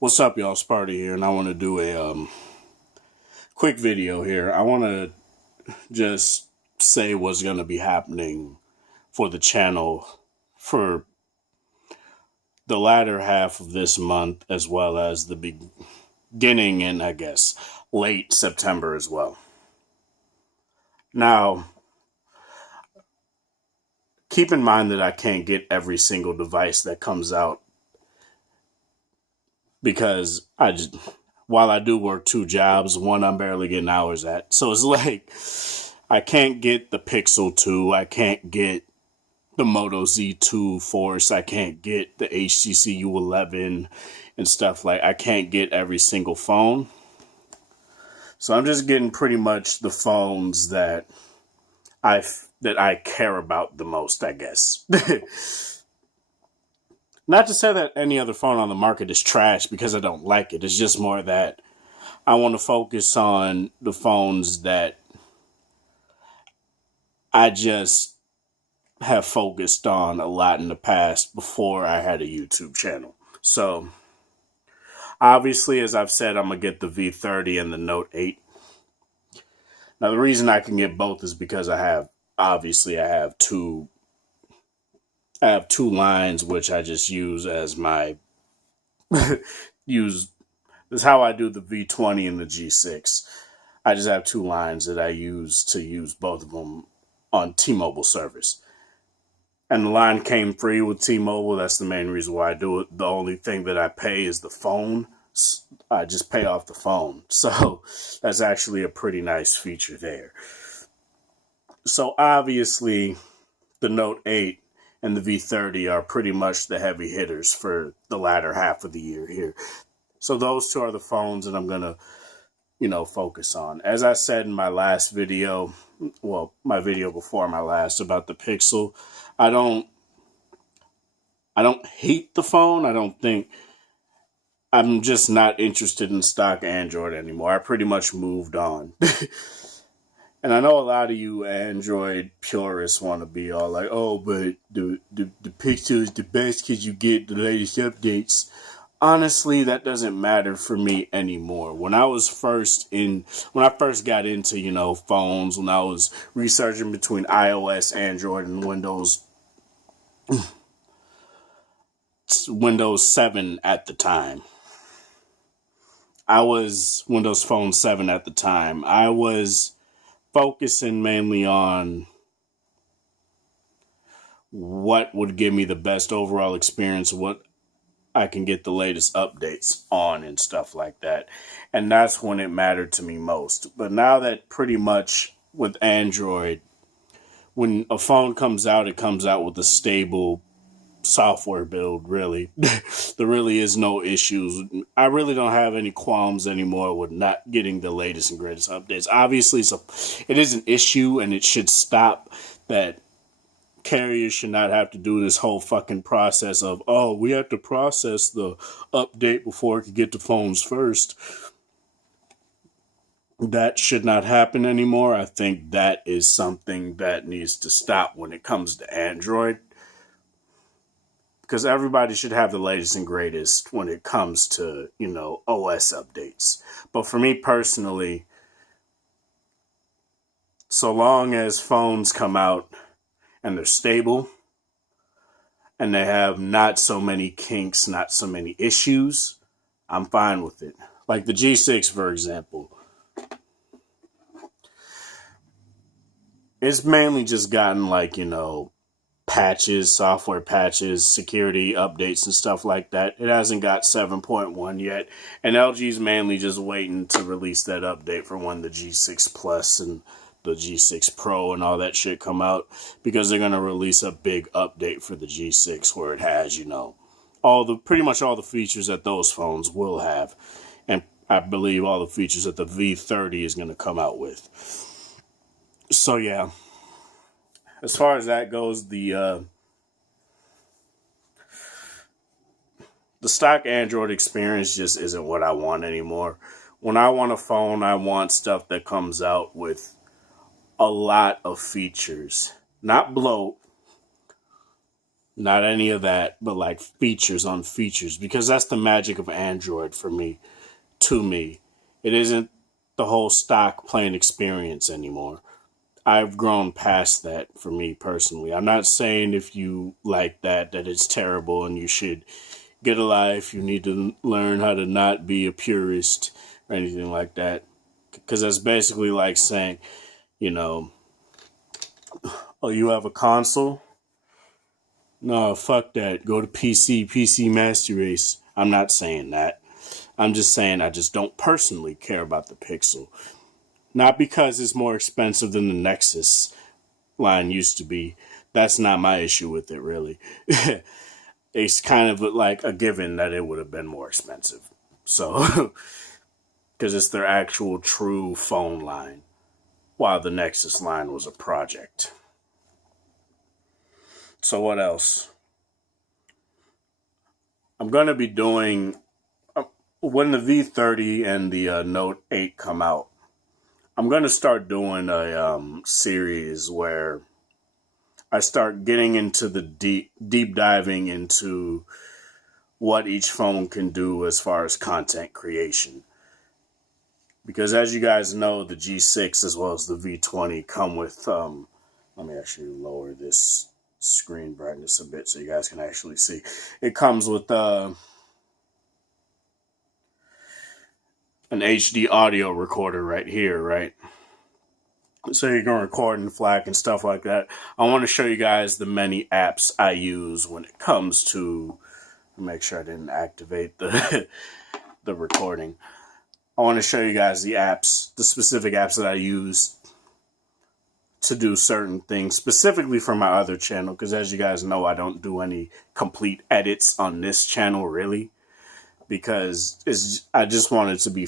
What's up, y'all? Sparty here, and I want to do a quick video here. I want to just say what's going to be happening for the channel for the latter half of this month, as well as the beginning and I guess late September as well. Now, keep in mind that I can't get every single device that comes out because while I do work two jobs, one I'm barely getting hours at. So it's like I can't get the Pixel 2, I can't get the Moto Z2 Force, I can't get the HTC U11 and stuff. Like, I can't get every single phone. So I'm just getting pretty much the phones that I care about the most, I guess. Not to say that any other phone on the market is trash because I don't like it. It's just more that I want to focus on the phones that I just have focused on a lot in the past before I had a YouTube channel. So, obviously, as I've said, I'm going to get the V30 and the Note 8. Now, the reason I can get both is because I have two lines which I just use as my use. This is how I do the V20 and the G6. I just have two lines that I use both of them on T-Mobile service. And the line came free with T-Mobile. That's the main reason why I do it. The only thing that I pay is the phone. I just pay off the phone. So that's actually a pretty nice feature there. So obviously the Note 8 and the V30 are pretty much the heavy hitters for the latter half of the year here. So those two are the phones that I'm going to, focus on. As I said in my last video, my video before my last about the Pixel, I don't hate the phone. I'm just not interested in stock Android anymore. I pretty much moved on. And I know a lot of you Android purists want to be all like, oh, but the Pixel is the best because you get the latest updates. Honestly, that doesn't matter for me anymore. When I first got into, phones, when I was researching between iOS, Android, and Windows 7 at the time. I was Windows Phone 7 at the time. I was focusing mainly on what would give me the best overall experience, what I can get the latest updates on and stuff like that. And that's when it mattered to me most. But now that pretty much with Android, when a phone comes out, it comes out with a stable software build, really. There really is no issues. I really don't have any qualms anymore with not getting the latest and greatest updates. Obviously, it is an issue and it should stop. That carriers should not have to do this whole fucking process of, oh, we have to process the update before it can get to phones first. That should not happen anymore. I think that is something that needs to stop when it comes to Android. Because everybody should have the latest and greatest when it comes to, OS updates. But for me personally, so long as phones come out and they're stable and they have not so many kinks, not so many issues, I'm fine with it. Like the G6, for example. It's mainly just gotten patches, software patches, security updates and stuff like that. It hasn't got 7.1 yet. And LG's mainly just waiting to release that update for when the G6 Plus and the G6 Pro and all that shit come out, because they're going to release a big update for the G6 where it has, pretty much all the features that those phones will have. And I believe all the features that the V30 is going to come out with. So yeah. As far as that goes, the stock Android experience just isn't what I want anymore. When I want a phone, I want stuff that comes out with a lot of features. Not bloat. Not any of that, but like features on features, because that's the magic of Android for me, to me. It isn't the whole stock plain experience anymore. I've grown past that for me personally. I'm not saying if you like that it's terrible and you should get a life. You need to learn how to not be a purist or anything like that. Because that's basically like saying, you know, oh, you have a console? No, fuck that. Go to PC Master Race. I'm not saying that. I'm just saying I just don't personally care about the Pixel. Not because it's more expensive than the Nexus line used to be. That's not my issue with it, really. It's kind of like a given that it would have been more expensive. So, because it's their actual true phone line, while the Nexus line was a project. So, what else? I'm going to be doing, when the V30 and the Note 8 come out, I'm going to start doing a series where I start getting into the deep diving into what each phone can do as far as content creation. Because as you guys know, the G6 as well as the V20 come with, let me actually lower this screen brightness a bit so you guys can actually see. It comes with an HD audio recorder right here, right? So you can record in FLAC and stuff like that. I want to show you guys the many apps I use when it comes to, make sure I didn't activate the the recording. I want to show you guys the apps, the specific apps that I use to do certain things, specifically for my other channel, because as you guys know, I don't do any complete edits on this channel, really, because I just want it to be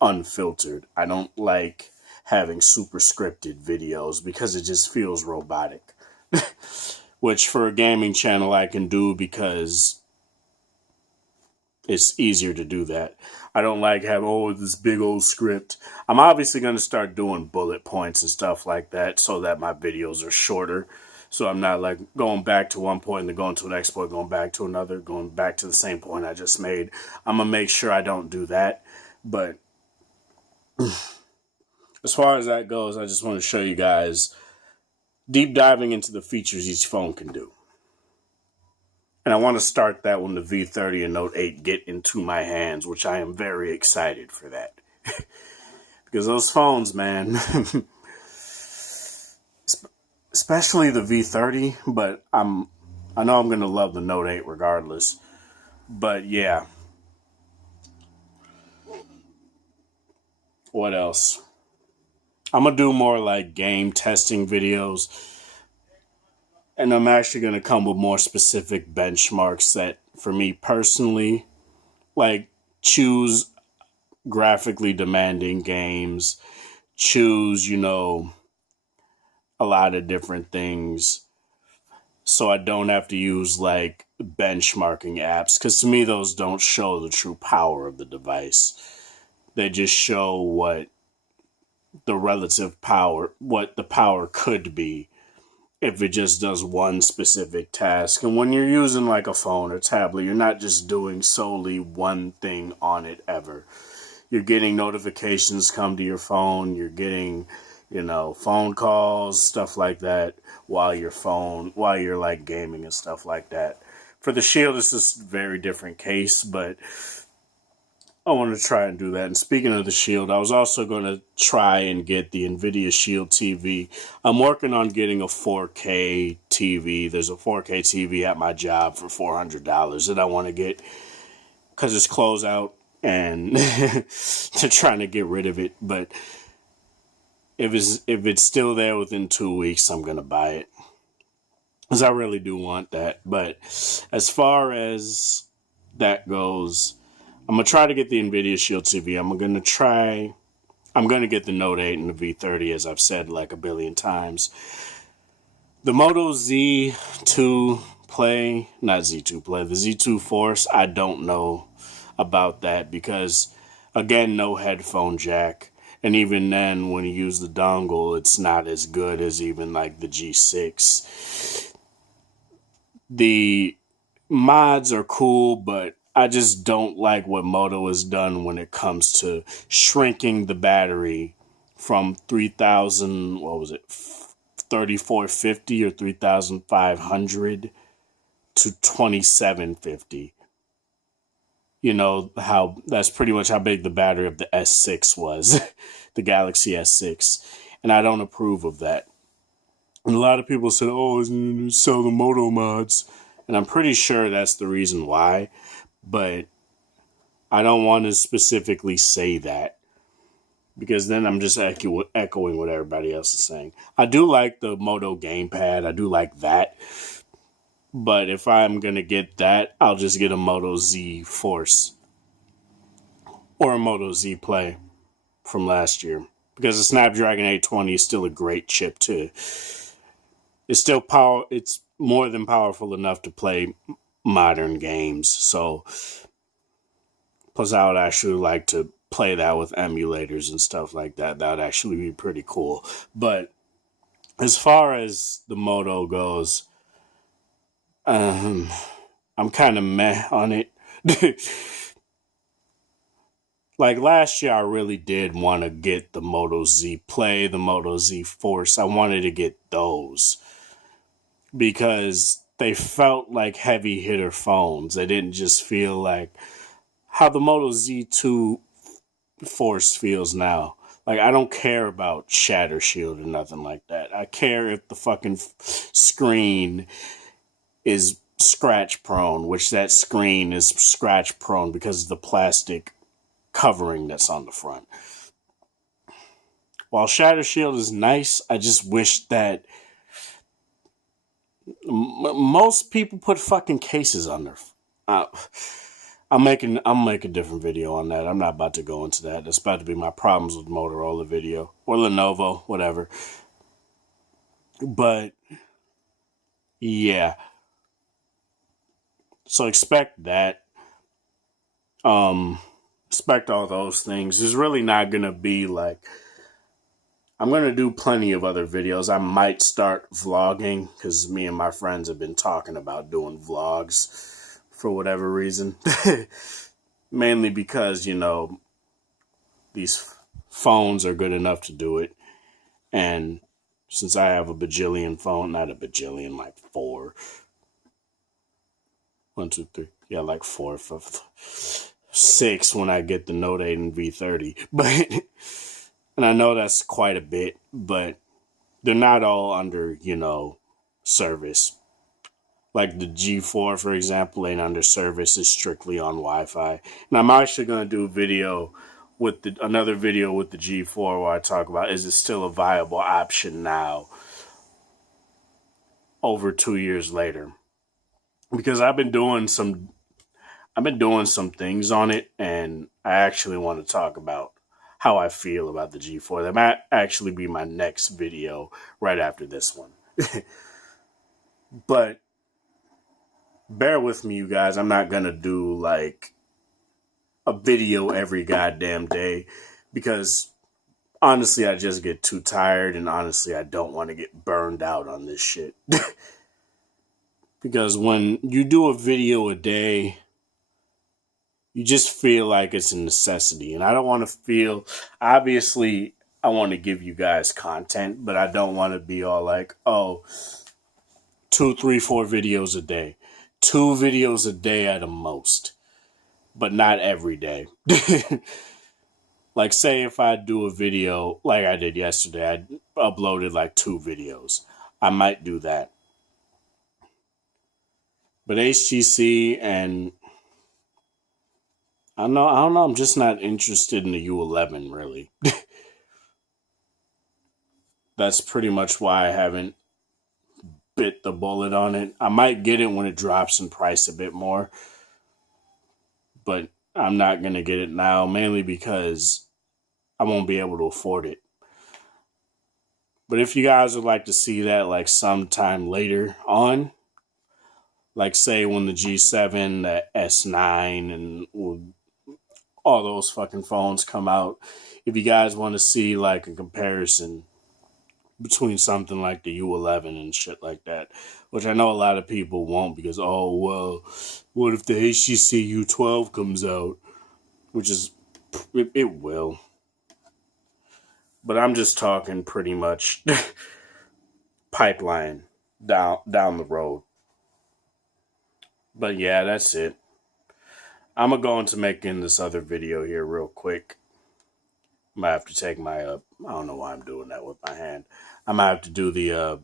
unfiltered. I don't like having super scripted videos because it just feels robotic, which for a gaming channel I can do because it's easier to do that. I don't like having, this big old script. I'm obviously going to start doing bullet points and stuff like that so that my videos are shorter. So I'm not like going back to one point and then going to the next point, going back to another, going back to the same point I just made. I'm going to make sure I don't do that. But as far as that goes, I just want to show you guys deep diving into the features each phone can do. And I want to start that when the V30 and Note 8 get into my hands, which I am very excited for that. Because those phones, man, especially the V30, but I know I'm going to love the Note 8 regardless. But yeah. What else? I'm going to do more like game testing videos. And I'm actually going to come with more specific benchmarks that, for me personally, like choose graphically demanding games, choose, a lot of different things. So I don't have to use like benchmarking apps, because to me, those don't show the true power of the device. They just show what the relative power, what the power could be if it just does one specific task. And when you're using like a phone or tablet, you're not just doing solely one thing on it ever. You're getting notifications come to your phone. You're getting, phone calls, stuff like that while you're like gaming and stuff like that. For the Shield, it's a very different case, but I want to try and do that. And speaking of the Shield, I was also going to try and get the NVIDIA Shield TV. I'm working on getting a 4K TV. There's a 4K TV at my job for $400 that I want to get because it's closeout and to trying to get rid of it. But if it's still there within 2 weeks, I'm going to buy it because I really do want that. But as far as that goes, I'm going to try to get the NVIDIA Shield TV. I'm going to get the Note 8 and the V30, as I've said like a billion times. The Moto Z2 Play, not Z2 Play, the Z2 Force, I don't know about that because, again, no headphone jack. And even then, when you use the dongle, it's not as good as even like the G6. The mods are cool, but I just don't like what Moto has done when it comes to shrinking the battery from 3000, what was it, 3450 or 3500 to 2750. You know how that's pretty much how big the battery of the S6 was, the Galaxy S6, and I don't approve of that. And a lot of people said, "Oh, sell the Moto mods," and I'm pretty sure that's the reason why, but I don't want to specifically say that because then I'm just echoing what everybody else is saying. I do like the Moto gamepad. I do like that. But if I'm going to get that, I'll just get a Moto Z Force or a Moto Z Play from last year. Because the Snapdragon 820 is still a great chip too. It's still it's more than powerful enough to play modern games. So, plus I would actually like to play that with emulators and stuff like that. That would actually be pretty cool. But as far as the Moto goes, I'm kind of meh on it. Like last year, I really did want to get the Moto Z Play, the Moto Z Force. I wanted to get those because they felt like heavy hitter phones. They didn't just feel like how the Moto Z2 Force feels now. Like, I don't care about Shatter Shield or nothing like that. I care if the fucking screen is scratch prone, which that screen is scratch prone because of the plastic covering that's on the front. While Shatter Shield is nice, I just wish that most people put fucking cases on their. I'll make a different video on that. I'm not about to go into that. That's about to be my problems with Motorola video or Lenovo, whatever. But yeah, so expect that. Expect all those things. There's really not gonna be like. I'm going to do plenty of other videos. I might start vlogging because me and my friends have been talking about doing vlogs for whatever reason. Mainly because, you know, these phones are good enough to do it. And since I have a bajillion phone, not a bajillion, like 4. 1, 2, 3. Yeah, like 4, 5, 6 when I get the Note 8 and V30. But... and I know that's quite a bit, but they're not all under, you know, service. Like the G4, for example, ain't under service. It's strictly on Wi-Fi. And I'm actually going to do a video with another video with the G4 where I talk about is it still a viable option now over 2 years later. Because I've been doing some things on it, and I actually want to talk about how I feel about the G4. That might actually be my next video right after this one. But bear with me, you guys. I'm not going to do like a video every goddamn day because honestly, I just get too tired, and honestly, I don't want to get burned out on this shit. Because when you do a video a day, you just feel like it's a necessity. And I don't want to feel, obviously, I want to give you guys content, but I don't want to be all like, oh, 2, 3, 4 videos a day. 2 videos a day at the most, but not every day. Like, say if I do a video like I did yesterday, I uploaded like 2 videos. I might do that. But HTC and I don't know. I'm just not interested in the U11, really. That's pretty much why I haven't bit the bullet on it. I might get it when it drops in price a bit more, but I'm not going to get it now, mainly because I won't be able to afford it. But if you guys would like to see that like sometime later on, like say when the G7, the S9, and all those fucking phones come out, if you guys want to see like a comparison between something like the U11 and shit like that, which I know a lot of people won't because, oh, well, what if the HTC U12 comes out? Which is, it will. But I'm just talking pretty much pipeline down the road. But yeah, that's it. I'm going to go into making this other video here real quick. I might have to take my, I don't know why I'm doing that with my hand. I might have to do the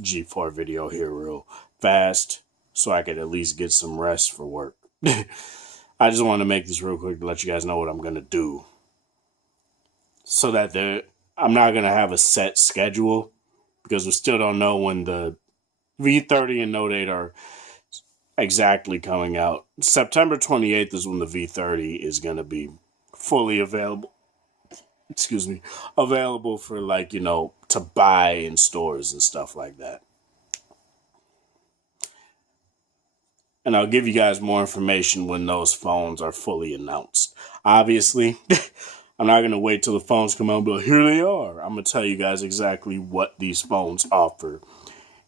G4 video here real fast so I could at least get some rest for work. I just want to make this real quick to let you guys know what I'm going to do. So that I'm not going to have a set schedule because we still don't know when the V30 and Note 8 are exactly coming out. September 28th is when the V30 is going to be fully available. Excuse me. Available for, like, you know, to buy in stores and stuff like that. And I'll give you guys more information when those phones are fully announced. Obviously, I'm not going to wait till the phones come out and be like, here they are. I'm going to tell you guys exactly what these phones offer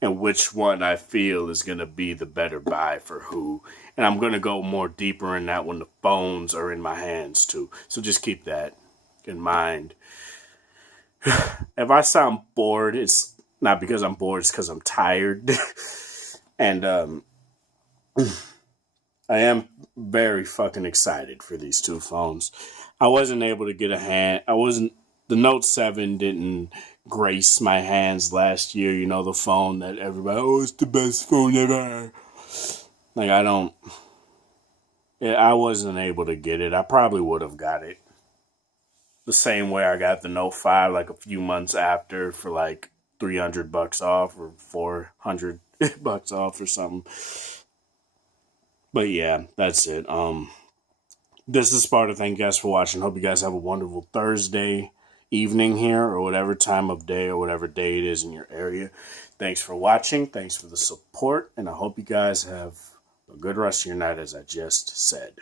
and which one I feel is going to be the better buy for who. And I'm going to go more deeper in that when the phones are in my hands too. So just keep that in mind. If I sound bored, it's not because I'm bored, it's because I'm tired. And I am very fucking excited for these two phones. I wasn't able to get the Note 7 didn't grace my hands last year. You know, the phone that everybody, oh, it's the best phone ever. Like, I wasn't able to get it. I probably would have got it the same way I got the Note 5, like a few months after for like $300 off or $400 off or something. But yeah, that's it. This is Sparta. Thank you guys for watching. Hope you guys have a wonderful Thursday evening here, or whatever time of day or whatever day it is in your area. Thanks for watching. Thanks for the support. And I hope you guys have a good rest of your night, as I just said.